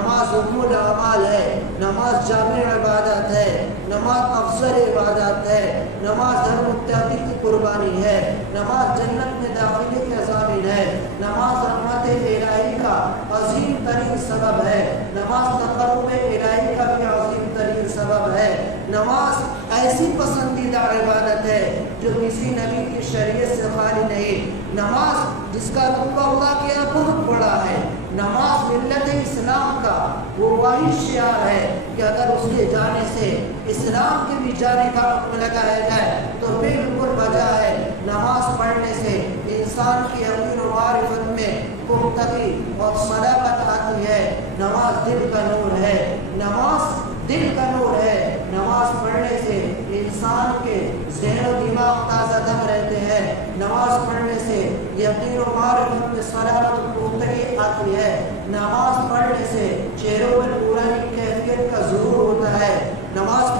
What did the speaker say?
نماز ام الاعمال ہے، نماز جامع عبادت ہے، نماز افضل عبادت ہے، نماز ہر متقی کی قربانی ہے، نماز جنت میں داخلے کی ضامن ہے، نماز رحمت الہی کا عظیم ترین سبب ہے، نماز تقرب الہی کا بھی عظیم ترین سبب ہے، نماز ایسی پسندیدہ عبادت ہے جو کسی نبی کی شریعت سے خالی نہیں، نماز جس کا رتبہ اللہ کے یہاں بہت بڑا ہے، نماز ملت اسلام کا وہ واحد شعار ہے کہ اگر اس کے جانے سے اسلام کے بھی جانے کا حکم لگایا جائے تو بالکل وجہ ہے۔ نماز پڑھنے سے انسان کی یقین و معرفت میں پختگی اور صداقت آتی ہے، نماز دل کا نور ہے، نماز دل کا نور ہے، نماز پڑھنے سے انسان کے ذہن و دماغ تازہ دم رہتے ہیں، نماز پڑھنے سے یقین و معرفت میں صداقت و پختگی آتی ہے، نماز پڑھنے سے چہروں پر نورانی کیفیت کا ظہور ہوتا ہے، نماز